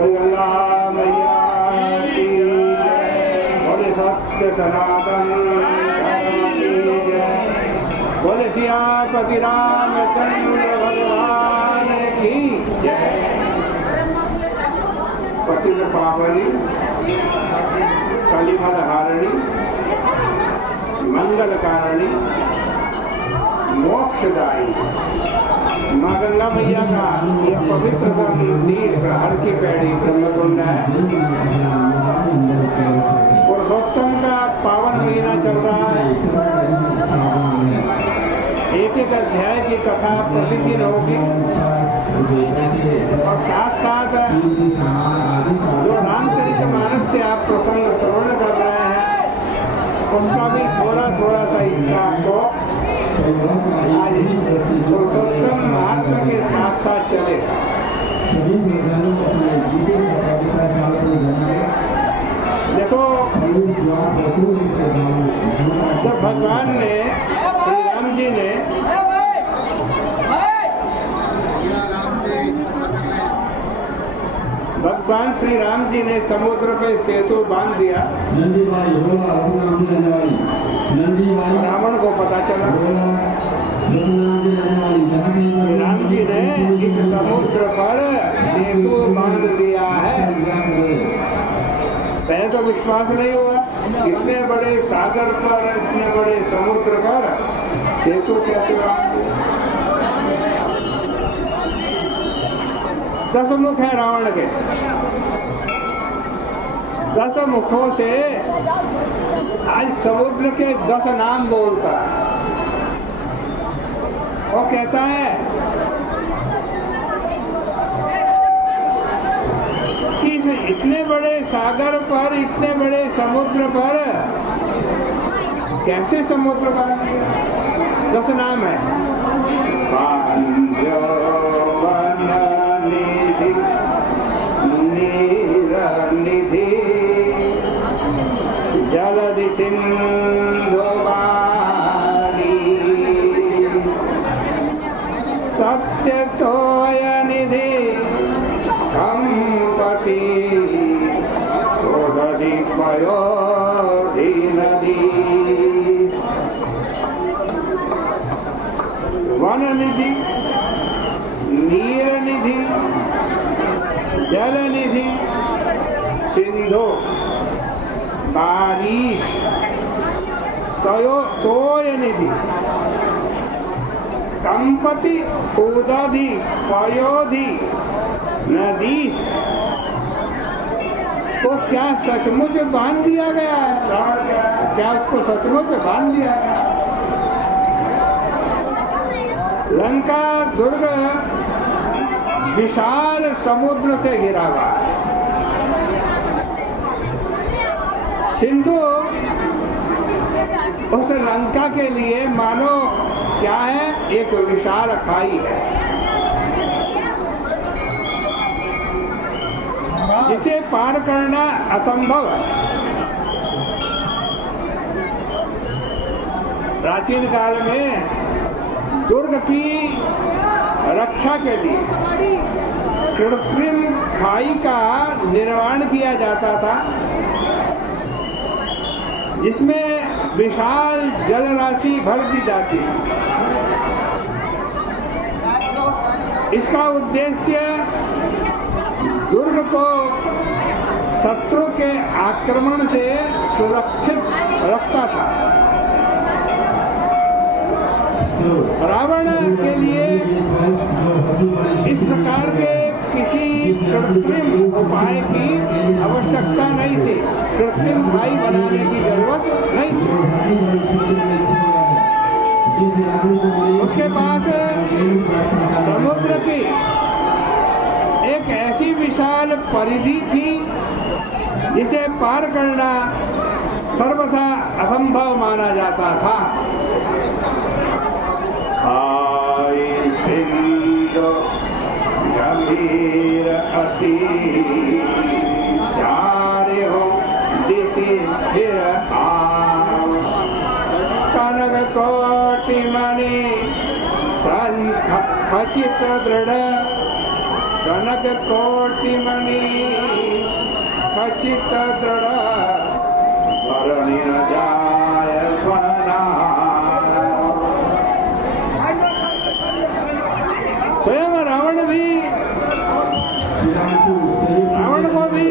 बोले गंगा मैया की जय, बोले सत्य सनातन धर्म की जय, बोले सियापति रामचंद्र भगवान की जय। पतित पावनी कलिमल हारिणी मंगलकारिणी मोक्षदायी माँ गंगा मैया का यह पवित्रतम तीर्थ हर की पैड़ी ब्रह्मकुंड है। पुरुषोत्तम का पावन महीना चल रहा है। एक एक अध्याय की कथा प्रतिदिन होगी और साथ साथ जो रामचरितमानस से आप प्रसंग श्रवण कर रहे हैं उसका भी थोड़ा थोड़ा सा हिस्सा आपको आज पुरुषोत्तम महात्मा के साथ साथ चलेगा। देखो, जब भगवान ने श्री राम जी ने भगवान श्री राम जी ने समुद्र पे सेतु बांध दिया, रावण को पता चला। राम जी ने इस समुद्र पर सेतु बांध दिया है। पहले तो विश्वास नहीं हुआ, इतने बड़े सागर पर, इतने बड़े समुद्र पर सेतु कैसे बांध दिया। 10 मुख है रावण के, 10 मुखों से आज समुद्र के 10 नाम बोलता है। वो कहता है कि इतने बड़े सागर पर, इतने बड़े समुद्र पर कैसे समुद्र बन गया। 10 नाम है। निधि जलधि सिंधु बारी सत्य तोय निधि कंपति क्रोधि पयोधि नदी वन निधि नीर निधि जल निधि सिंधु बारिश तोय निधि कंपति उदधि पयोधि नदीश। तो क्या सचमुच बांध दिया गया है? क्या उसको सचमुच बांध दिया गया? लंका दुर्ग विशाल समुद्र से घिरा हुआ है। सिंधु उस लंका के लिए मानो क्या है, एक विशाल खाई है जिसे पार करना असंभव है। प्राचीन काल में दुर्ग की रक्षा के लिए कृत्रिम खाई का निर्माण किया जाता था, जिसमें विशाल जल राशि भर दी जाती है। इसका उद्देश्य दुर्ग को शत्रु के आक्रमण से सुरक्षित रखता था। रावण के लिए इस प्रकार के किसी कृत्रिम उपाय की आवश्यकता नहीं थी, कृत्रिम खाई बनाने की जरूरत नहीं थी। उसके पास समुद्र की एक ऐसी विशाल परिधि थी जिसे पार करना सर्वथा असंभव माना जाता था। सिंधु गंभीर अति चार्यो दिशि फिर कनक कोटि मणि खचित दृढ़ कनक कोटि मणि खचित दृढ़ भरणी न जाय बना। स्वयं रावण को भी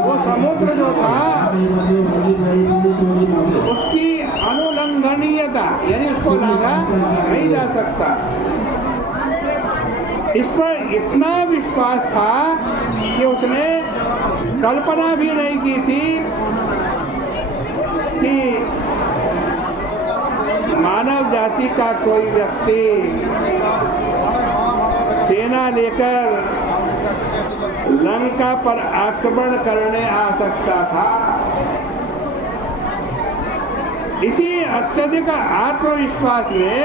वो समुद्र जो था उसकी अनुलंघनीयता यानी उसको लांघा नहीं जा सकता, इस पर इतना विश्वास था कि उसने कल्पना भी नहीं की थी कि मानव जाति का कोई व्यक्ति सेना लेकर लंका पर आक्रमण करने आ सकता था। इसी अत्यधिक आत्मविश्वास ने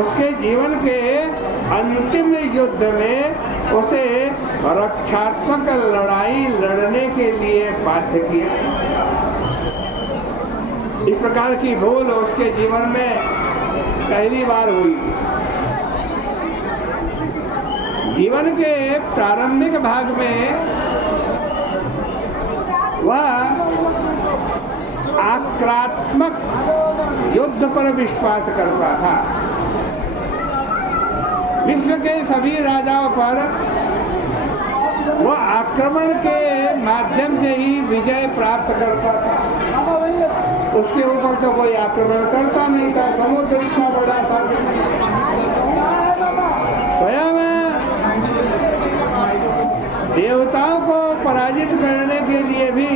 उसके जीवन के अंतिम युद्ध में उसे रक्षात्मक लड़ाई लड़ने के लिए बाध्य किया। इस प्रकार की भूल उसके जीवन में पहली बार हुई। जीवन के प्रारंभिक भाग में वह आक्रामक युद्ध पर विश्वास करता था। विश्व के सभी राजाओं पर वह आक्रमण के माध्यम से ही विजय प्राप्त करता था। उसके ऊपर तो कोई आक्रमण करता नहीं था, समुद्र इतना बड़ा था। स्वयं देवताओं को पराजित करने के लिए भी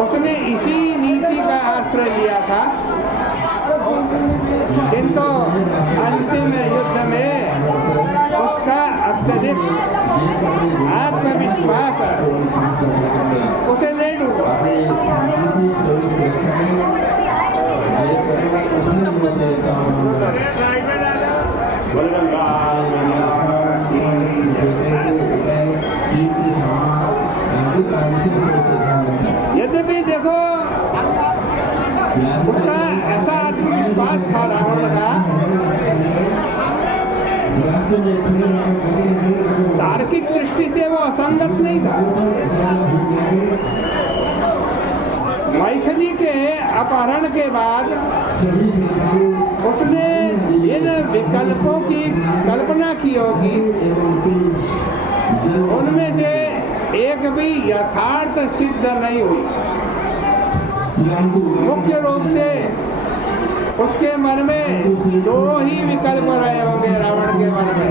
उसने इसी नीति का आश्रय लिया था, किंतु अंतिम युद्ध में उसका अत्यधिक आत्मविश्वास उसे ले डूबा। यद्यपि देखो उसका ऐसा आत्मविश्वास था रावण का, तार्किक दृष्टि से वो असंगत नहीं था। मैथिली के अपहरण के बाद उसने जिन विकल्पों की कल्पना की होगी उनमें से एक भी यथार्थ सिद्ध नहीं हुई। मुख्य रूप से उसके मन में दो ही विकल्प रहे होंगे रावण के मन में।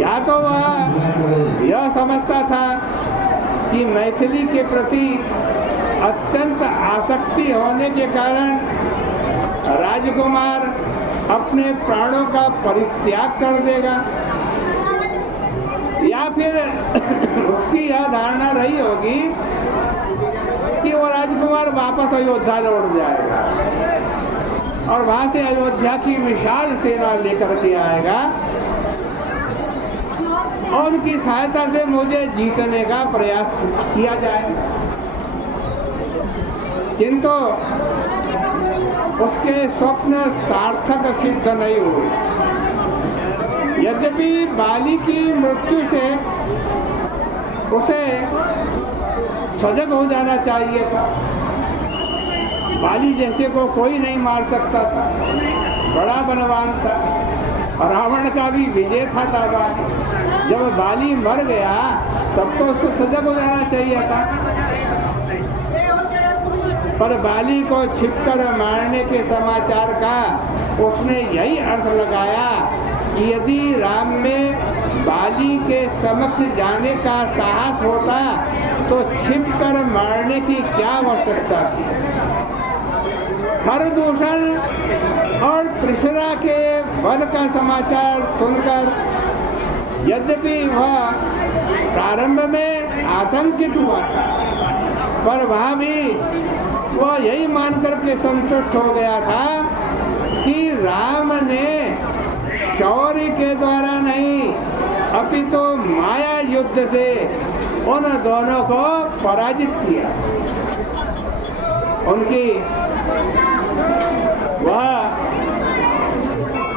या तो वह यह समझता था कि मैथिली के प्रति अत्यंत आसक्ति होने के कारण राजकुमार अपने प्राणों का परित्याग कर देगा, या फिर उसकी यह धारणा रही होगी कि वो राजकुमार वापस अयोध्या लौट जाएगा और वहां से अयोध्या की विशाल सेना लेकर के आएगा और उनकी सहायता से मुझे जीतने का प्रयास किया जाएगा। किंतु उसके स्वप्न सार्थक सिद्ध नहीं हुए। यद्यपि बाली की मृत्यु से उसे सजग हो जाना चाहिए था। बाली जैसे को कोई नहीं मार सकता था, बड़ा बलवान था, रावण का भी विजय था बाली। जब बाली मर गया तब तो उसको सजग हो जाना चाहिए था, पर बाली को छिपकर मारने के समाचार का उसने यही अर्थ लगाया कि यदि राम में बाली के समक्ष जाने का साहस होता तो छिपकर मारने की क्या आवश्यकता थी। खरदूषण और त्रिशरा के वध का समाचार सुनकर यद्यपि वह प्रारंभ में आतंकित हुआ था, पर वह भी वह यही मानकर के संतुष्ट हो गया था कि राम ने शौर्य के द्वारा नहीं अपितु माया युद्ध से उन दोनों को पराजित किया। उनकी वह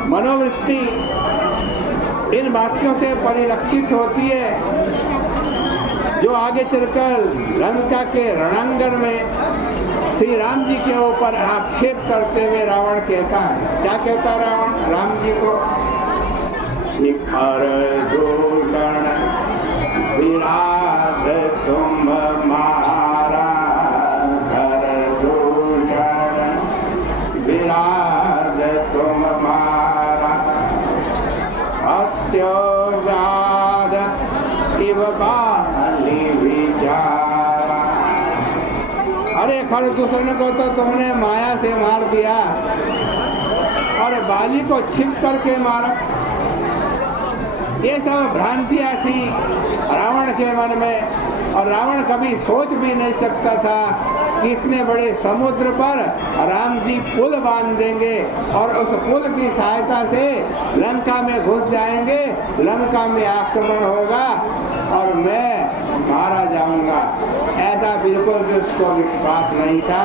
मनोवृत्ति इन वाक्यों से परिलक्षित होती है, जो आगे चलकर लंका के रणांगण में श्री राम जी के ऊपर आक्षेप करते हुए रावण कहता है। क्या कहता रावण राम जी को? निखर दूषण विराट तुम मारा, कर दूषण विराट तुम मारा, अत्योगाद इव बाली विचारा। अरे खरदूषण को तो तुमने माया से मार दिया और बाली को छिप करके मारा। ये सब भ्रांतियां थी रावण के मन में, और रावण कभी सोच भी नहीं सकता था कि इतने बड़े समुद्र पर राम जी पुल बांध देंगे और उस पुल की सहायता से लंका में घुस जाएंगे, लंका में आक्रमण होगा और मैं मारा जाऊंगा। ऐसा बिल्कुल भी उसको विश्वास नहीं था।